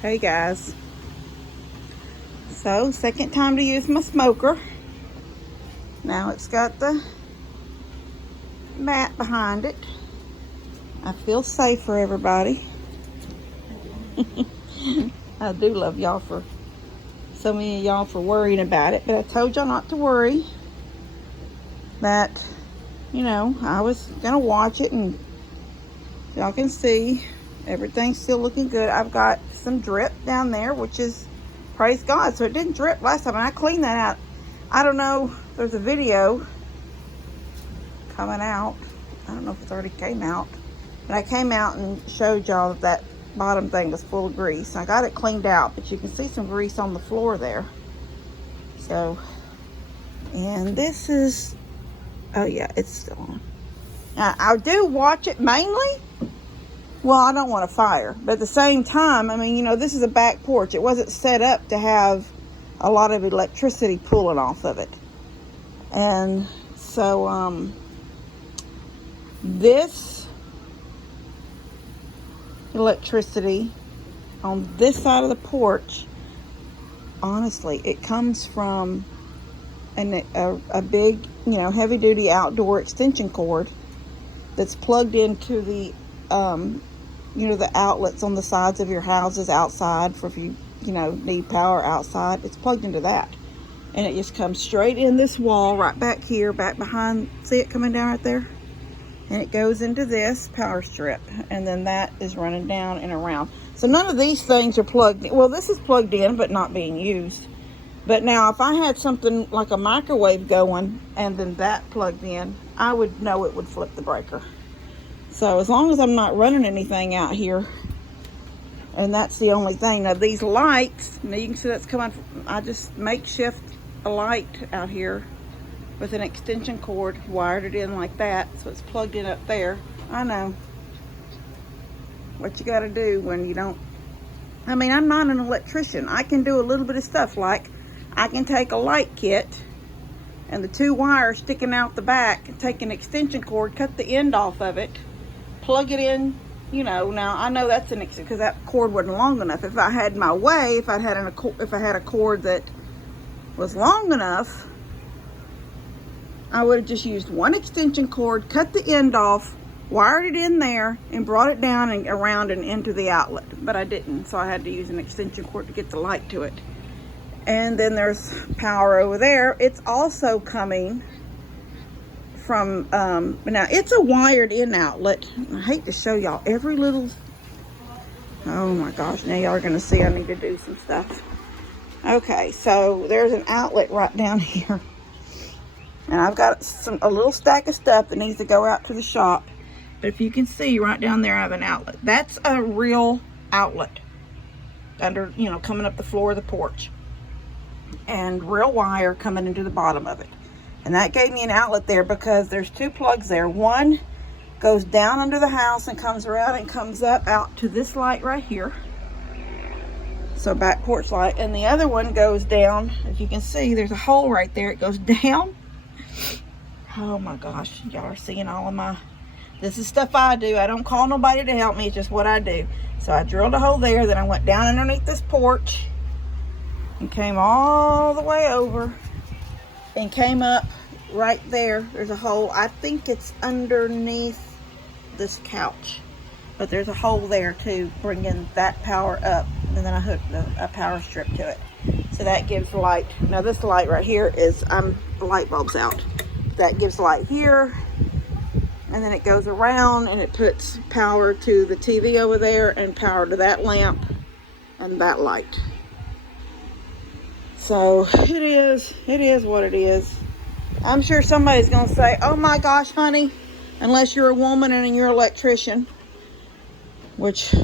Hey guys, so second time to use my smoker. Now it's got the mat behind it. I feel safe for everybody. I do love y'all for so many of y'all for worrying about it, but I told y'all not to worry. That, you know, I was gonna watch it, and y'all can see everything's still looking good. I've got some drip down there, which is praise God. So it didn't drip last time, and I cleaned that out. I don't know, there's a video coming out. I don't know if it's already came out, but I came out and showed y'all that bottom thing was full of grease. I got it cleaned out, but you can see some grease on the floor there. So, and this is, oh yeah, it's still on. Now, I do watch it mainly. Well, I don't want a fire, but at the same time, I mean, you know, this is a back porch. It wasn't set up to have a lot of electricity pulling off of it. And so, this electricity on this side of the porch, honestly, it comes from a big, you know, heavy duty outdoor extension cord that's plugged into the, you know, the outlets on the sides of your houses outside for if you know, need power outside. It's plugged into that. And it just comes straight in this wall right back here, back behind, see it coming down right there? And it goes into this power strip, and then that is running down and around. So none of these things are plugged in. Well, this is plugged in, but not being used. But now if I had something like a microwave going and then that plugged in, I would know it would flip the breaker. So as long as I'm not running anything out here, and that's the only thing. Now these lights, now you can see that's coming from, I just makeshift a light out here with an extension cord, wired it in like that, so it's plugged in up there. I know what you got to do when you don't, I mean, I'm not an electrician. I can do a little bit of stuff, like I can take a light kit and the two wires sticking out the back, take an extension cord, cut the end off of it, plug it in, you know. Now I know that's an extension because that cord wasn't long enough. If I had my way, if I had a cord that was long enough, I would have just used one extension cord, cut the end off, wired it in there, and brought it down and around and into the outlet. But I didn't, so I had to use an extension cord to get the light to it. And then there's power over there. It's also coming from, now it's a wired in outlet. I hate to show y'all every little, oh my gosh, now y'all are gonna see I need to do some stuff. Okay, so there's an outlet right down here. And I've got a little stack of stuff that needs to go out to the shop. But if you can see right down there, I have an outlet. That's a real outlet under, you know, coming up the floor of the porch. And real wire coming into the bottom of it. And that gave me an outlet there because there's two plugs there. One goes down under the house and comes around and comes up out to this light right here. So back porch light. And the other one goes down, as you can see, there's a hole right there. It goes down. Oh my gosh, y'all are seeing all of my, this is stuff I do. I don't call nobody to help me, it's just what I do. So I drilled a hole there, then I went down underneath this porch and came all the way over and came up right there. There's a hole, I think it's underneath this couch, but there's a hole there to bring in that power up, and then I hooked a power strip to it. So that gives light. Now this light right here is, the light bulb's out. That gives light here, and then it goes around and it puts power to the TV over there and power to that lamp and that light. So it is what it is. I'm sure somebody's gonna say, oh my gosh, honey, unless you're a woman and you're an electrician, which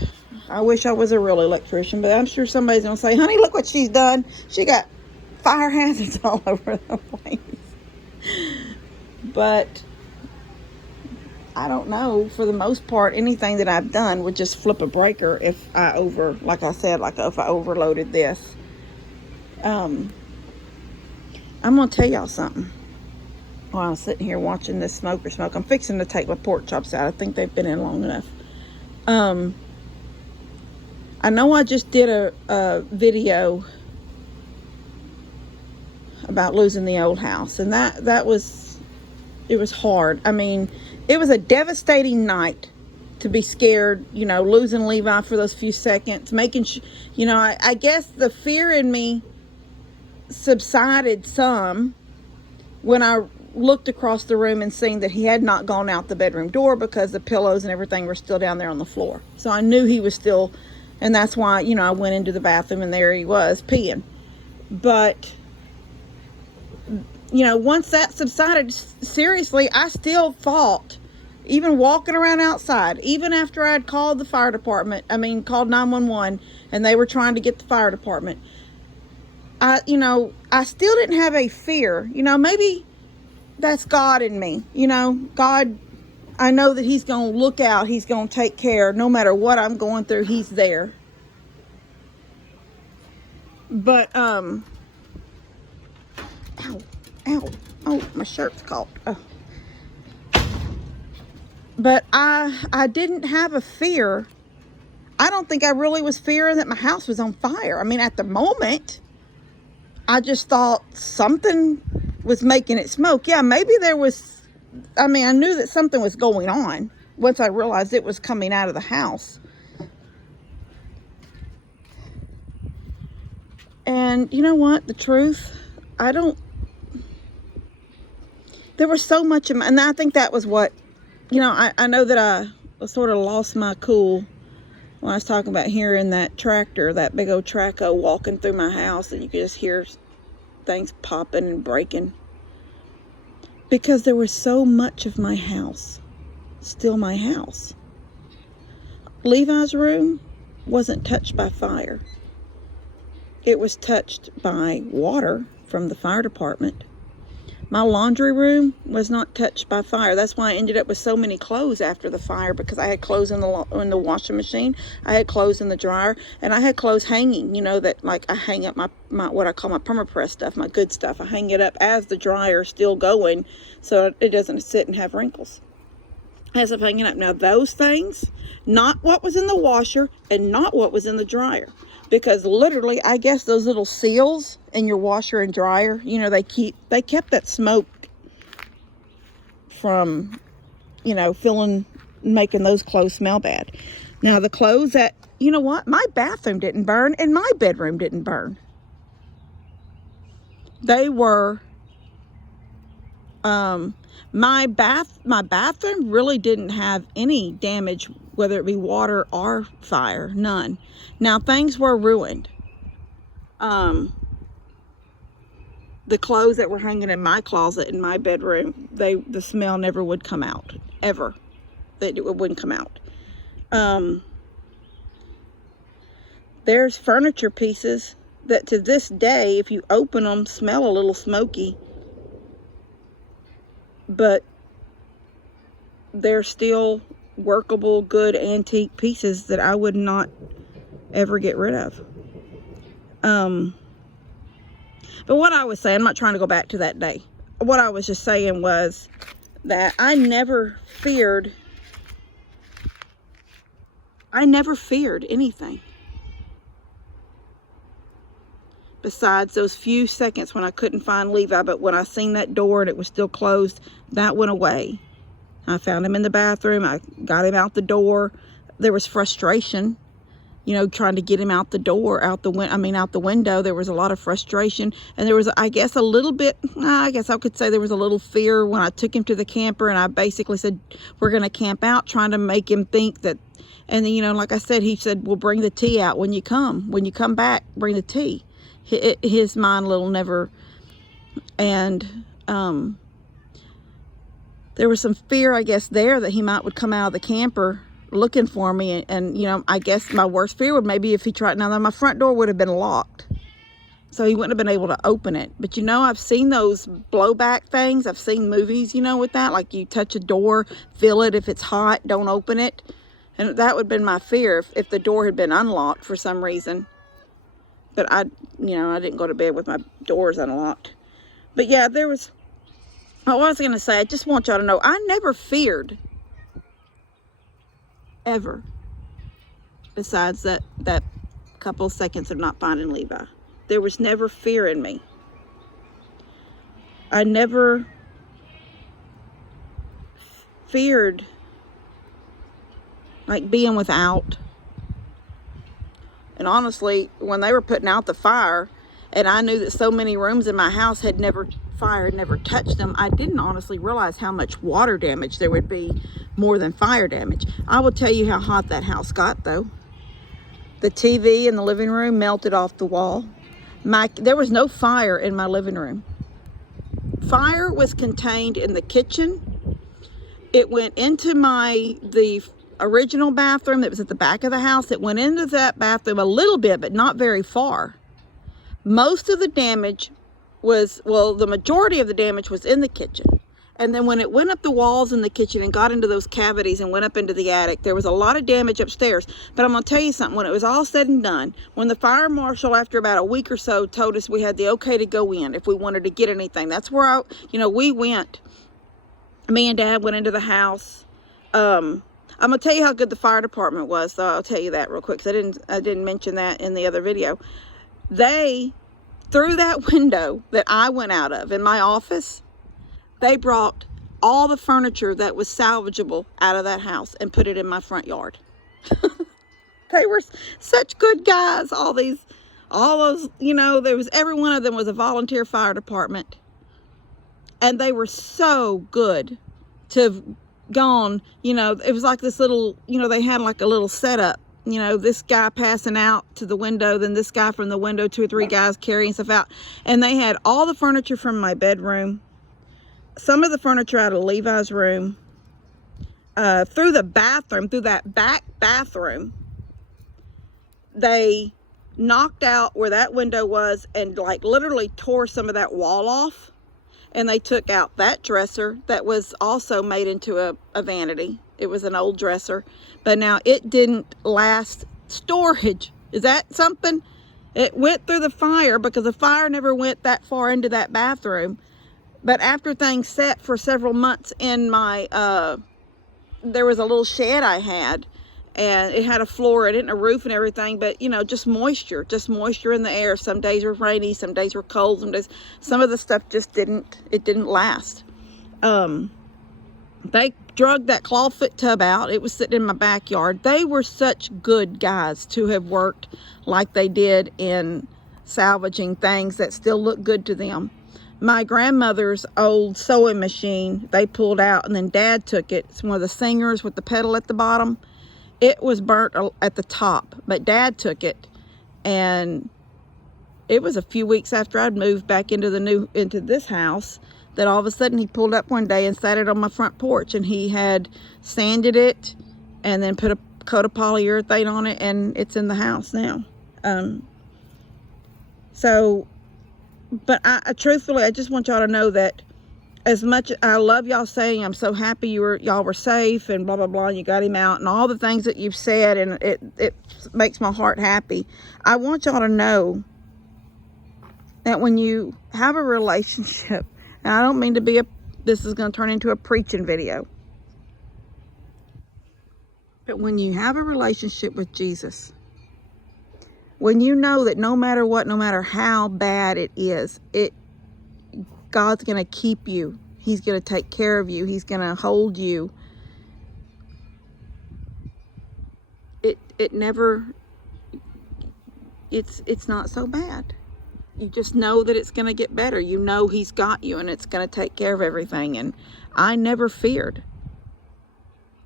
I wish I was a real electrician, but I'm sure somebody's gonna say, honey, look what she's done. She got fire hazards all over the place. But I don't know, for the most part, anything that I've done would just flip a breaker if I like I said, like if I overloaded this. I'm gonna tell y'all something. While I'm sitting here watching this smoker smoke, I'm fixing to take my pork chops out. I think they've been in long enough. I know I just did a video about losing the old house, and that was, it was hard. I mean, it was a devastating night to be scared, you know, losing Levi for those few seconds, making you know, I guess the fear in me subsided some when I looked across the room and seen that he had not gone out the bedroom door, because the pillows and everything were still down there on the floor. So I knew he was still, and that's why, you know, I went into the bathroom and there he was peeing. But, you know, once that subsided, seriously, I still thought, even walking around outside, even after I'd called the fire department, called 911, and they were trying to get the fire department, you know, I still didn't have a fear. You know, maybe that's God in me. You know, God, I know that he's going to look out. He's going to take care. No matter what I'm going through, he's there. But, ow, oh, my shirt's caught. Oh. But I didn't have a fear. I don't think I really was fearing that my house was on fire. I mean, at the moment, I just thought something was making it smoke. Yeah, maybe there was, I knew that something was going on once I realized it was coming out of the house. And you know what? The truth, there was so much of and I think that was what, you know, I know that I sort of lost my cool when I was talking about hearing that tractor, that big old traco walking through my house, and you could just hear things popping and breaking. Because there was so much of my house still my house. Levi's room wasn't touched by fire. It was touched by water from the fire department. My laundry room was not touched by fire. That's why I ended up with so many clothes after the fire, because I had clothes in the washing machine, I had clothes in the dryer, and I had clothes hanging, you know, that like I hang up my what I call my permapress stuff, my good stuff. I hang it up as the dryer is still going so it doesn't sit and have wrinkles. As I'm hanging up. Now those things, not what was in the washer and not what was in the dryer. Because literally, I guess those little seals in your washer and dryer, you know, they kept that smoke from, you know, making those clothes smell bad. Now the clothes that, you know what, my bathroom didn't burn and my bedroom didn't burn. They were, my bathroom really didn't have any damage, whether it be water or fire, none. Now things were ruined. The clothes that were hanging in my closet in my bedroom, the smell never would come out, ever. It wouldn't come out. There's furniture pieces that to this day, if you open them, smell a little smoky. But they're still workable, good antique pieces that I would not ever get rid of. But what I was saying, I'm not trying to go back to that day. What I was just saying was that I never feared anything. Besides those few seconds when I couldn't find Levi, but when I seen that door and it was still closed, that went away. I found him in the bathroom. I got him out the door. There was frustration, you know, trying to get him out the door, out the window. There was a lot of frustration. And there was, I guess, a little bit, I guess I could say there was a little fear when I took him to the camper and I basically said, we're going to camp out, trying to make him think that, and then, you know, like I said, he said, we'll bring the tea out when you come. When you come back, bring the tea. His mind little never, and there was some fear, I guess, there that he would come out of the camper looking for me, and you know, I guess my worst fear would maybe if he tried. Now my front door would have been locked, so he wouldn't have been able to open it. But you know, I've seen those blowback things. I've seen movies, you know, with that, like you touch a door, feel it. If it's hot, don't open it. And that would have been my fear if the door had been unlocked for some reason. But I didn't go to bed with my doors unlocked. But yeah, I was going to say, I just want y'all to know, I never feared, ever. besides that couple seconds of not finding Levi. There was never fear in me. I never feared like being without. And honestly, when they were putting out the fire, and I knew that so many rooms in my house had never touched them, I didn't honestly realize how much water damage there would be more than fire damage. I will tell you how hot that house got though. The TV in the living room melted off the wall. There was no fire in my living room. Fire was contained in the kitchen. It went into the original bathroom that was at the back of the house. It went into that bathroom a little bit, but not very far. Most of the damage was, well, the majority of the damage was in the kitchen. And then when it went up the walls in the kitchen and got into those cavities and went up into the attic, there was a lot of damage upstairs. But I'm going to tell you something, when it was all said and done, when the fire marshal, after about a week or so, told us we had the okay to go in if we wanted to get anything, that's where we went. Me and Dad went into the house. I'm going to tell you how good the fire department was, so I'll tell you that real quick, because I didn't mention that in the other video. They, through that window that I went out of in my office, they brought all the furniture that was salvageable out of that house and put it in my front yard. They were such good guys. All those, every one of them was a volunteer fire department. And they were so good to have gone, it was like this little, they had like a little setup, this guy passing out to the window, then this guy from the window, 2 or 3 guys carrying stuff out. And they had all the furniture from my bedroom, some of the furniture out of Levi's room, through the bathroom, through that back bathroom. They knocked out where that window was and like literally tore some of that wall off. And they took out that dresser that was also made into a vanity. It was an old dresser, but now it didn't last storage. Is that something? It went through the fire because the fire never went that far into that bathroom. But after things set for several months in my, there was a little shed I had, and it had a floor in it and a roof and everything, but just moisture in the air. Some days were rainy, some days were cold, some of the stuff just didn't last. They drug that clawfoot tub out. It was sitting in my backyard. They were such good guys to have worked like they did in salvaging things that still look good to them. My grandmother's old sewing machine, they pulled out, and then Dad took it. It's one of the Singers with the pedal at the bottom. It was burnt at the top, but Dad took it, and it was a few weeks after I'd moved back into this house that all of a sudden he pulled up one day and sat it on my front porch, and he had sanded it and then put a coat of polyurethane on it, and it's in the house now. But truthfully, I just want y'all to know that as much I love y'all saying I'm so happy y'all were safe and blah blah blah, and you got him out and all the things that you've said, and it makes my heart happy. I want y'all to know that when you have a relationship, and I don't mean to be this is going to turn into a preaching video, but when you have a relationship with Jesus, when you know that no matter what, no matter how bad it is, God's going to keep you. He's going to take care of you. He's going to hold you. It's not so bad. You just know that it's going to get better. You know He's got you, and it's going to take care of everything. And I never feared.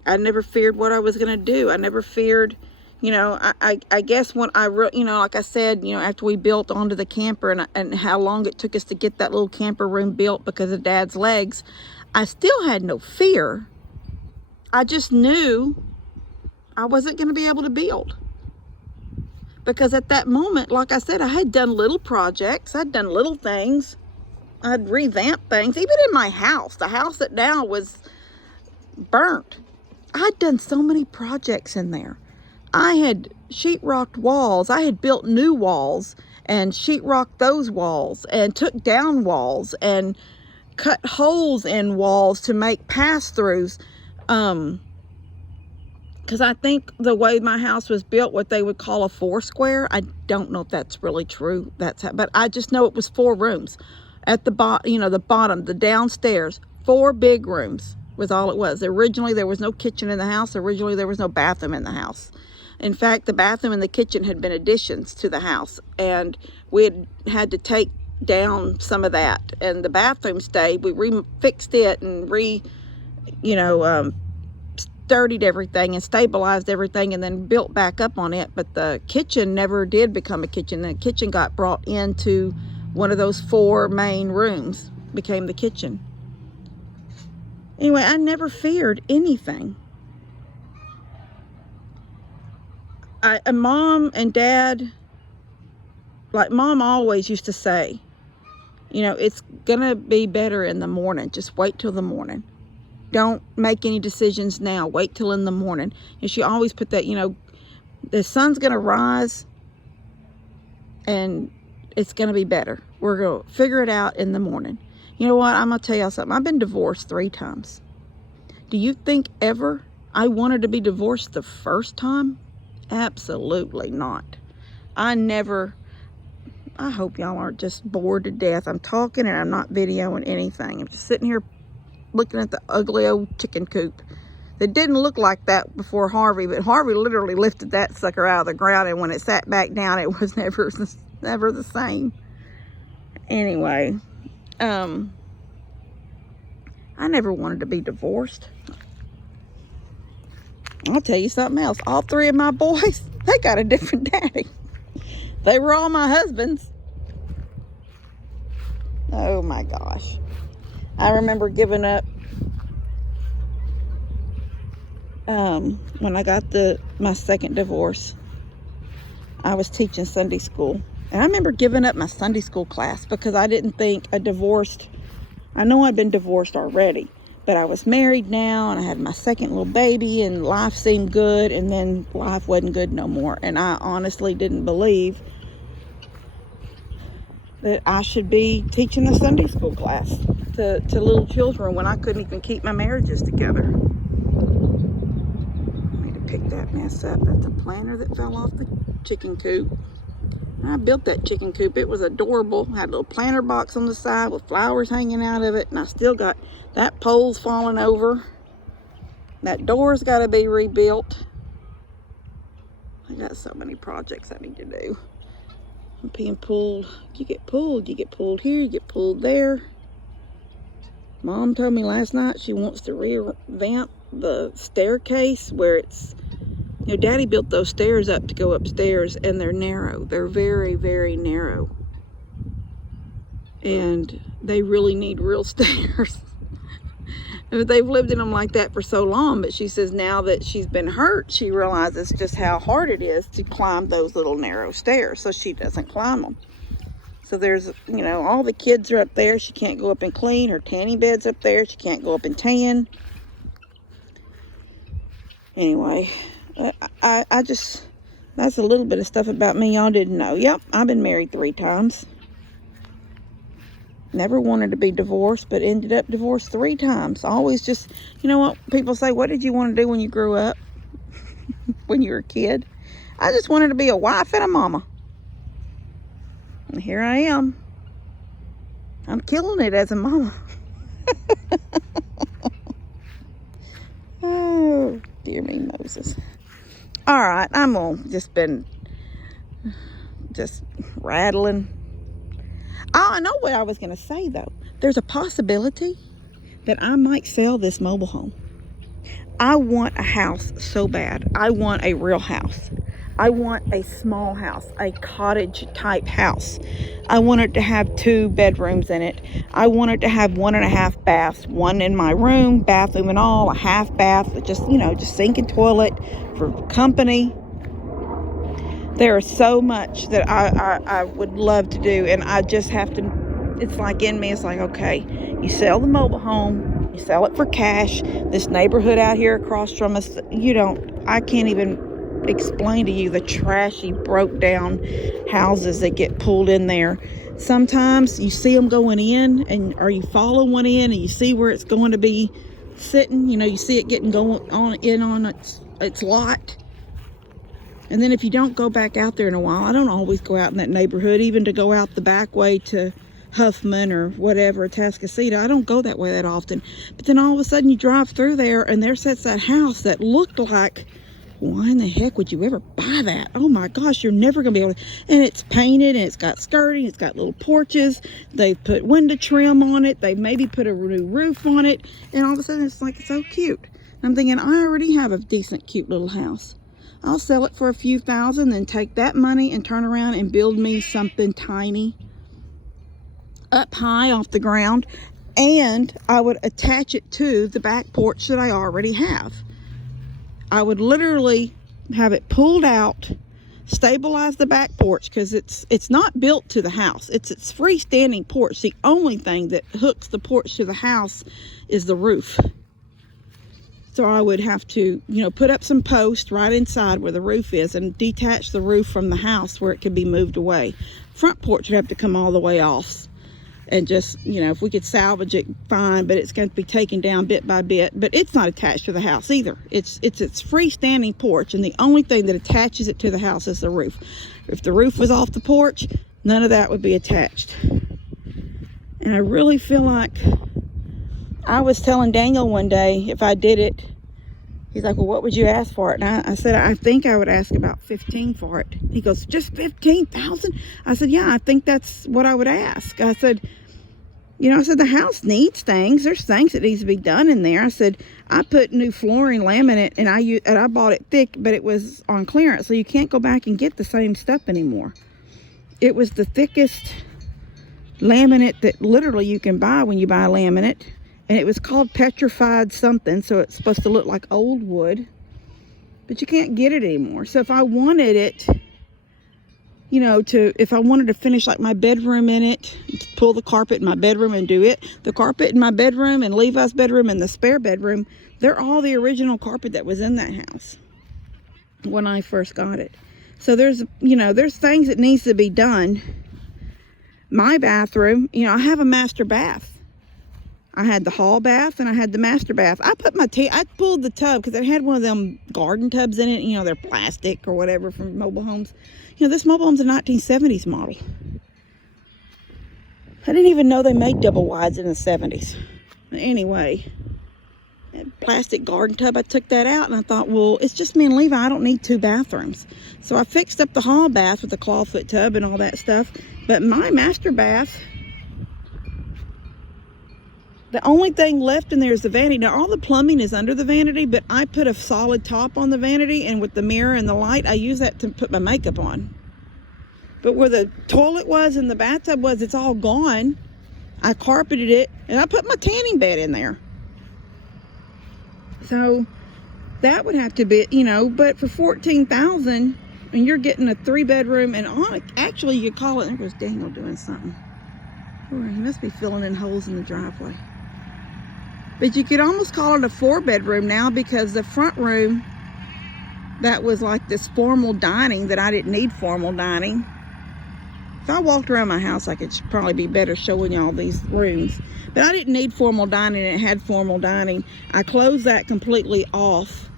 I never feared what I was going to do. I never feared, I guess when like I said, after we built onto the camper and how long it took us to get that little camper room built because of Dad's legs, I still had no fear. I just knew I wasn't going to be able to build. Because at that moment, like I said, I had done little projects. I'd done little things. I'd revamped things. Even in my house, the house that now was burnt, I'd done so many projects in there. I had sheetrocked walls. I had built new walls and sheetrocked those walls and took down walls and cut holes in walls to make pass-throughs. because I think the way my house was built, what they would call a 4-square, I don't know if that's really true. But I just know it was 4 rooms. At the bottom, the bottom, the downstairs, 4 big rooms was all it was. Originally, there was no kitchen in the house. Originally, there was no bathroom in the house. In fact, the bathroom and the kitchen had been additions to the house, and we had to take down some of that. And the bathroom stayed. We fixed it and sturdied everything and stabilized everything and then built back up on it. But the kitchen never did become a kitchen. The kitchen got brought into one of those 4 main rooms, became the kitchen. Anyway, I never feared anything. Mom and Dad, like Mom always used to say, it's gonna be better in the morning. Just wait till the morning. Don't make any decisions now. Wait till in the morning. And she always put that, the sun's going to rise and it's going to be better. We're going to figure it out in the morning. You know what? I'm going to tell y'all something. I've been divorced 3 times. Do you think ever I wanted to be divorced the first time? Absolutely not. I hope y'all aren't just bored to death. I'm talking and I'm not videoing anything. I'm just sitting here looking at the ugly old chicken coop. It didn't look like that before Harvey, but Harvey literally lifted that sucker out of the ground, and when it sat back down, it was never the same. Anyway, I never wanted to be divorced. I'll tell you something else. All 3 of my boys, they got a different daddy. They were all my husbands. Oh my gosh. I remember giving up when I got my second divorce. I was teaching Sunday school. And I remember giving up my Sunday school class because I didn't think I know I'd been divorced already, but I was married now and I had my second little baby and life seemed good, and then life wasn't good no more. And I honestly didn't believe that I should be teaching a Sunday school class to little children when I couldn't even keep my marriages together. I need to pick that mess up. That's a planter that fell off the chicken coop. I built that chicken coop. It was adorable. Had a little planter box on the side with flowers hanging out of it, and I still got that pole's falling over. That door's got to be rebuilt. I got so many projects I need to do. I'm being pulled. You get pulled here, you get pulled there. Mom told me last night she wants to revamp the staircase where it's, Daddy built those stairs up to go upstairs, and they're narrow. They're very, very narrow. And they really need real stairs. They've lived in them like that for so long, but she says now that she's been hurt, she realizes just how hard it is to climb those little narrow stairs, so she doesn't climb them. So there's, all the kids are up there. She can't go up and clean. Her tanning bed's up there. She can't go up and tan. Anyway, I just, that's a little bit of stuff about me y'all didn't know. Yep, I've been married 3 times. Never wanted to be divorced, but ended up divorced 3 times. Always just, what people say, what did you want to do when you grew up? When you were a kid? I just wanted to be a wife and a mama. And here I am. I'm killing it as a mama. Oh, dear me, Moses. All right, I'm on just rattling. Oh, I know what I was going to say, though. There's a possibility that I might sell this mobile home. I want a house so bad. I want a real house. I want a small house, a cottage type house. I want it to have 2 bedrooms in it. I want it to have 1.5 baths, 1 in my room, bathroom and all, a half bath, just sink and toilet for company. There is so much that I would love to do, and I just have to, it's like in me, it's like, okay, you sell the mobile home, you sell it for cash. This neighborhood out here across from us, I can't even explain to you the trashy, broke down houses that get pulled in there. Sometimes you see them going in, or you follow one in and you see where it's going to be sitting. You see it getting going on its its lot. And then if you don't go back out there in a while, I don't always go out in that neighborhood, even to go out the back way to Huffman or whatever, Tascasita. I don't go that way that often. But then all of a sudden you drive through there and there sits that house that looked like, why in the heck would you ever buy that? Oh my gosh, you're never gonna be able to. And it's painted and it's got skirting, it's got little porches, they've put window trim on it, they've maybe put a new roof on it, and all of a sudden it's like so cute. I'm thinking, I already have a decent, cute little house. I'll sell it for a few thousand, then take that money and turn around and build me something tiny up high off the ground, and I would attach it to the back porch that I already have. I would literally have it pulled out, stabilize the back porch, because it's not built to the house. It's freestanding porch. The only thing that hooks the porch to the house is the roof. So I would have to, put up some posts right inside where the roof is and detach the roof from the house where it could be moved away. Front porch would have to come all the way off. And just, if we could salvage it, fine, but it's going to be taken down bit by bit. But it's not attached to the house either. It's freestanding porch, and the only thing that attaches it to the house is the roof. If the roof was off the porch, none of that would be attached. And I really feel like, I was telling Daniel one day, if I did it, he's like, well, what would you ask for it? And I said, I think I would ask about 15 for it. He goes, just 15,000? I said, yeah, I think that's what I would ask. I said, the house needs things. There's things that needs to be done in there. I said, I put new flooring laminate, and I bought it thick, but it was on clearance, so you can't go back and get the same stuff anymore. It was the thickest laminate that literally you can buy when you buy laminate. And it was called petrified something, so it's supposed to look like old wood. But you can't get it anymore. So if I wanted it, if I wanted to finish like my bedroom in it, pull the carpet in my bedroom and do it. The carpet in my bedroom and Levi's bedroom and the spare bedroom, they're all the original carpet that was in that house when I first got it. So there's things that needs to be done. My bathroom, I have a master bath. I had the hall bath and I had the master bath. I pulled the tub because it had one of them garden tubs in it. They're plastic or whatever from mobile homes. This mobile home's a 1970s model. I didn't even know they made double wides in the 70s. Anyway, that plastic garden tub, I took that out and I thought, well, it's just me and Levi. I don't need two bathrooms. So I fixed up the hall bath with the clawfoot tub and all that stuff. But my master bath, the only thing left in there is the vanity. Now, all the plumbing is under the vanity, but I put a solid top on the vanity, and with the mirror and the light, I use that to put my makeup on. But where the toilet was and the bathtub was, it's all gone. I carpeted it, and I put my tanning bed in there. So that would have to be, but for $14,000, and you're getting a 3-bedroom, and actually you call it, there goes Daniel doing something. Oh, he must be filling in holes in the driveway. But you could almost call it a 4-bedroom now, because the front room, that was like this formal dining that I didn't need formal dining. If I walked around my house, I could probably be better showing y'all these rooms. But I didn't need formal dining, and it had formal dining. I closed that completely off,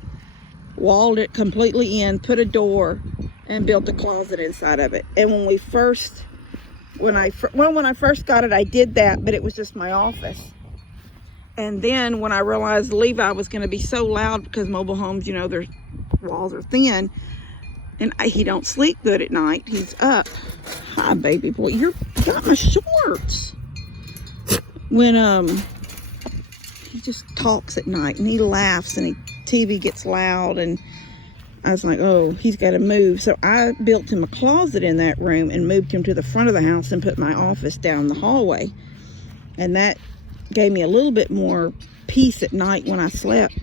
walled it completely in, put a door, and built a closet inside of it. And when I first got it, I did that, but it was just my office. And then when I realized Levi was going to be so loud, because mobile homes, their walls are thin, and he don't sleep good at night. He's up. Hi, baby boy. You got my shorts. When he just talks at night, and he laughs, and TV gets loud, and I was like, oh, he's got to move. So I built him a closet in that room and moved him to the front of the house and put my office down the hallway. And that gave me a little bit more peace at night when I slept.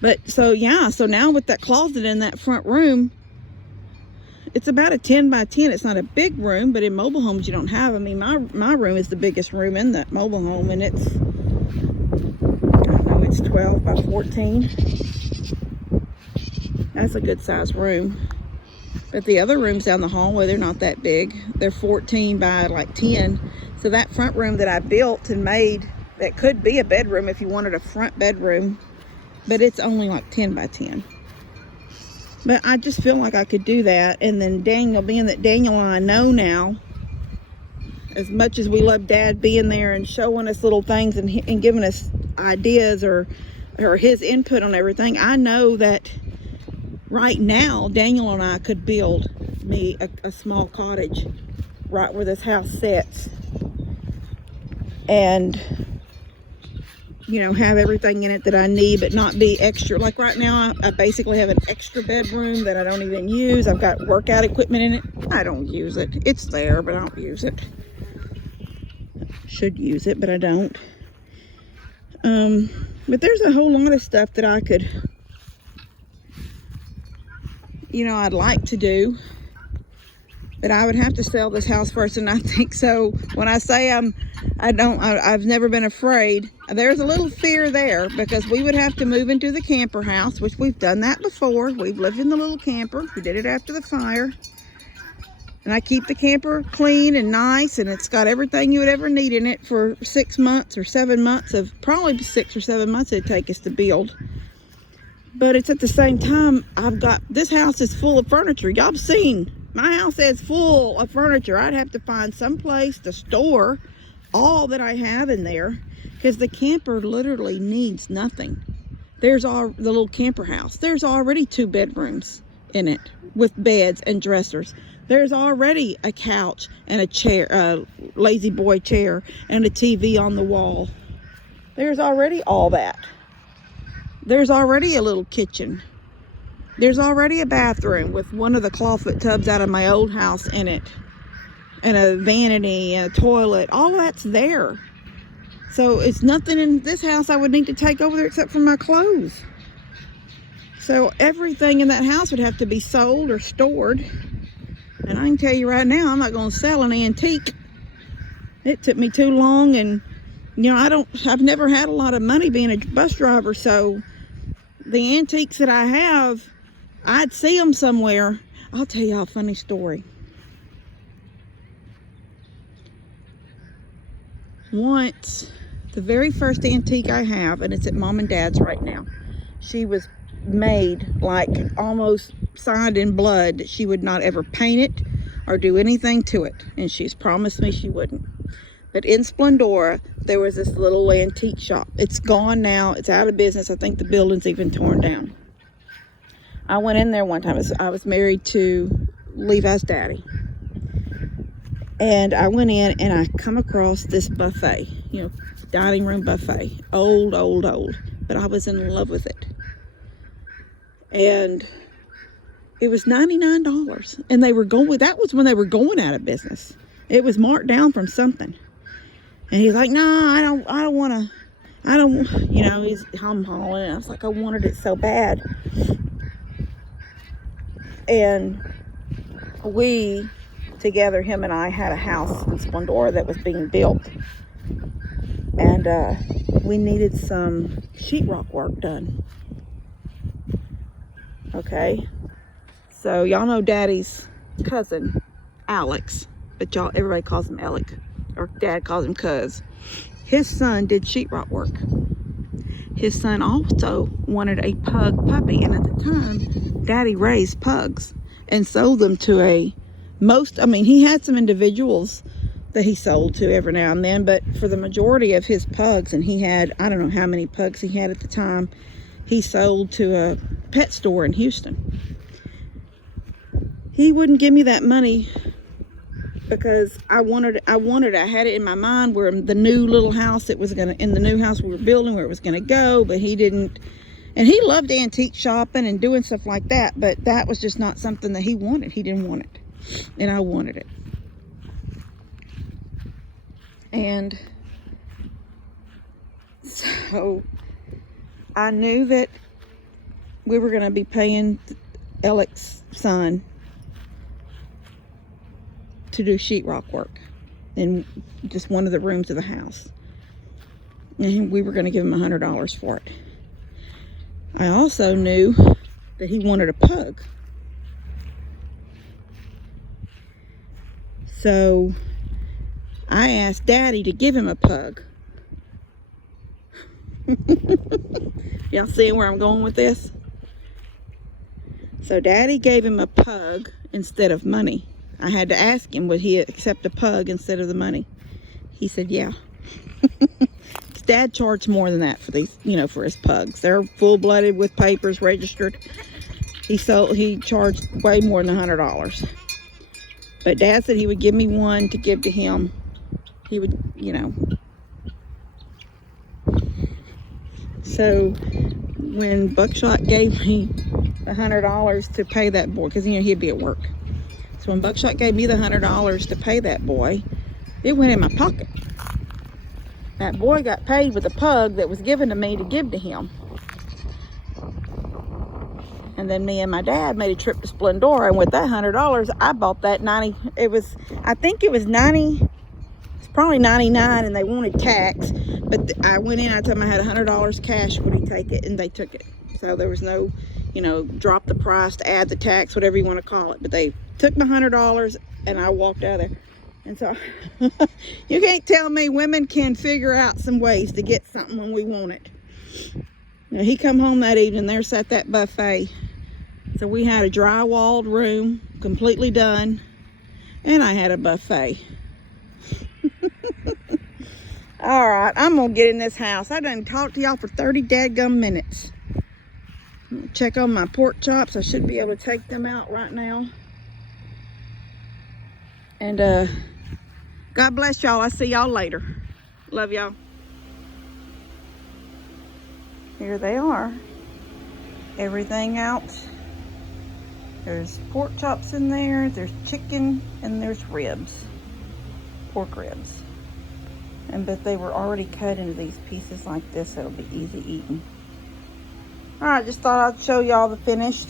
But so now with that closet in that front room, it's about a 10 by 10. It's not a big room, but in mobile homes you don't have. I mean, my room is the biggest room in that mobile home, and it's 12 by 14. That's a good size room. But the other rooms down the hallway, they're not that big. They're 14 by like 10. So that front room that I built and made, that could be a bedroom if you wanted a front bedroom, but it's only like 10 by 10. But I just feel like I could do that. And then Daniel, being that Daniel and I know now, as much as we love Dad being there and showing us little things and giving us ideas or his input on everything, I know that right now Daniel and I could build me a small cottage right where this house sits, and have everything in it that I need, but not be extra. Like right now, I basically have an extra bedroom that I don't even use. I've got workout equipment in it. I don't use it. It's there, but I don't use it. Should use it, but I don't. But there's a whole lot of stuff that I could, I'd like to do. But I would have to sell this house first, and I think so. When I say I've never been afraid. There's a little fear there because we would have to move into the camper house, which we've done that before. We've lived in the little camper. We did it after the fire. And I keep the camper clean and nice, and it's got everything you would ever need in it for 6 months or 7 months of probably 6 or 7 months it'd take us to build. But it's at the same time, this house is full of furniture. Y'all have seen. My house is full of furniture. I'd have to find some place to store all that I have in there because the camper literally needs nothing. There's the little camper house. There's already 2 bedrooms in it with beds and dressers. There's already a couch and a chair, a lazy boy chair, and a TV on the wall. There's already all that. There's already a little kitchen. There's already a bathroom with one of the clawfoot tubs out of my old house in it, and a vanity and a toilet. All that's there. So it's nothing in this house I would need to take over there except for my clothes. So everything in that house would have to be sold or stored. And I can tell you right now, I'm not going to sell an antique. It took me too long, and I've never had a lot of money being a bus driver, so the antiques that I have, I'd see them somewhere. I'll tell y'all a funny story. Once, the very first antique I have, and it's at Mom and Dad's right now, she was made like almost signed in blood that she would not ever paint it or do anything to it, and she's promised me she wouldn't. But in Splendora, there was this little antique shop. It's gone now. It's out of business. I think the building's even torn down. I went in there one time. I was married to Levi's daddy. And I went in and I come across this buffet, dining room buffet. Old. But I was in love with it. And it was $99. And that was when they were going out of business. It was marked down from something. And he's like, no, I don't want to, he's hum-hawing. And I was like, I wanted it so bad. And we, together, him and I, had a house in Splendora that was being built. And we needed some sheetrock work done. Okay. So y'all know Daddy's cousin, Alex. But everybody calls him Alec. Or Dad calls him Cuz. His son did sheetrock work. His son also wanted a pug puppy. And at the time, Daddy raised pugs and sold them to he had some individuals that he sold to every now and then, but for the majority of his pugs, and he had, I don't know how many pugs he had at the time, he sold to a pet store in Houston. He wouldn't give me that money because I had it in my mind where the new little house in the new house we were building, where it was going to go, but he didn't. And he loved antique shopping and doing stuff like that, but that was just not something that he wanted. He didn't want it, and I wanted it. And so I knew that we were going to be paying Alec's son to do sheetrock work in just one of the rooms of the house. And we were going to give him $100 for it. I also knew that he wanted a pug. So I asked Daddy to give him a pug. Y'all seeing where I'm going with this? So Daddy gave him a pug instead of money. I had to ask him, would he accept a pug instead of the money? He said, yeah. Dad charged more than that for these, for his pugs. They're full-blooded with papers, registered. He charged way more than $100. But Dad said he would give me one to give to him. He would, So when Buckshot gave me the $100 to pay that boy, because he'd be at work. So when Buckshot gave me the $100 to pay that boy, it went in my pocket. That boy got paid with a pug that was given to me to give to him. And then me and my dad made a trip to Splendora, and with that $100, I bought that I think it was 90, it's probably 99, and they wanted tax. But I went in, I told them I had $100 cash, would he take it? And they took it. So there was no, drop the price to add the tax, whatever you want to call it. But they took my $100, and I walked out of there. And so, you can't tell me women can figure out some ways to get something when we want it. Now, he come home that evening, there sat that buffet. So we had a dry-walled room, completely done, and I had a buffet. All right, I'm gonna get in this house. I done talked to y'all for 30 dadgum minutes. Check on my pork chops. I should be able to take them out right now. And God bless y'all. I'll see y'all later. Love y'all. Here they are. Everything out. There's pork chops in there. There's chicken and there's ribs. Pork ribs. But they were already cut into these pieces like this, so it'll be easy eating. Alright, just thought I'd show y'all the finished.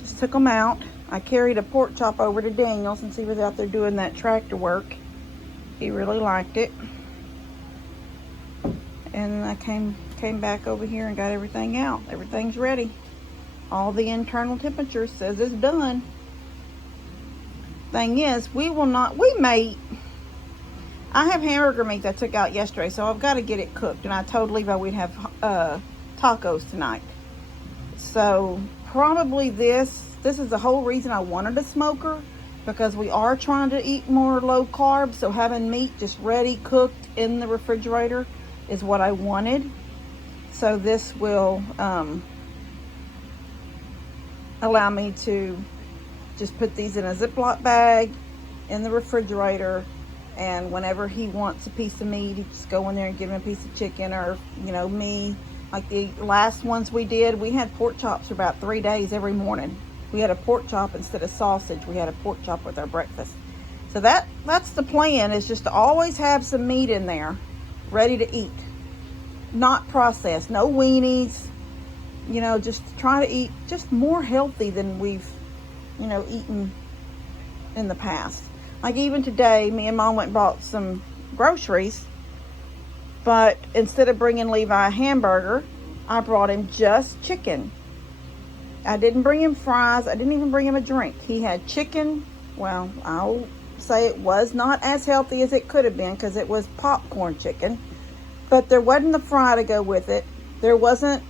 Just took them out. I carried a pork chop over to Daniel since he was out there doing that tractor work. He really liked it. And I came back over here and got everything out. Everything's ready. All the internal temperature says it's done. Thing is, I have hamburger meat that I took out yesterday, so I've got to get it cooked. And I told Levi we'd have tacos tonight. So probably this is the whole reason I wanted a smoker, because we are trying to eat more low carb. So having meat just ready, cooked in the refrigerator is what I wanted. So this will allow me to just put these in a Ziploc bag in the refrigerator. And whenever he wants a piece of meat, he just go in there and give him a piece of chicken, or, me. Like the last ones we did, we had pork chops for about 3 days every morning. We had a pork chop instead of sausage. We had a pork chop with our breakfast. So that's the plan, is just to always have some meat in there, ready to eat. Not processed, no weenies. Just try to eat just more healthy than we've, eaten in the past. Like even today, me and Mom went and bought some groceries, but instead of bringing Levi a hamburger, I brought him just chicken. I didn't bring him fries. I didn't even bring him a drink. He had chicken. Well, I'll say it was not as healthy as it could have been, because it was popcorn chicken, but there wasn't a fry to go with it. There wasn't,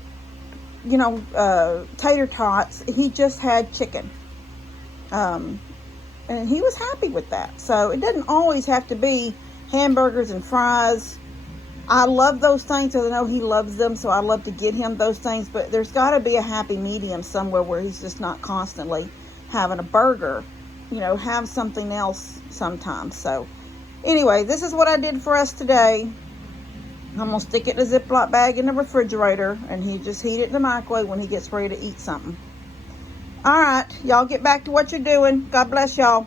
tater tots. He just had chicken. And he was happy with that. So it doesn't always have to be hamburgers and fries. I love those things, so I know he loves them, so I love to get him those things. But there's got to be a happy medium somewhere where he's just not constantly having a burger. Have something else sometimes. So anyway, this is what I did for us today. I'm going to stick it in a Ziploc bag in the refrigerator, and he just heat it in the microwave when he gets ready to eat something. All right, y'all get back to what you're doing. God bless y'all.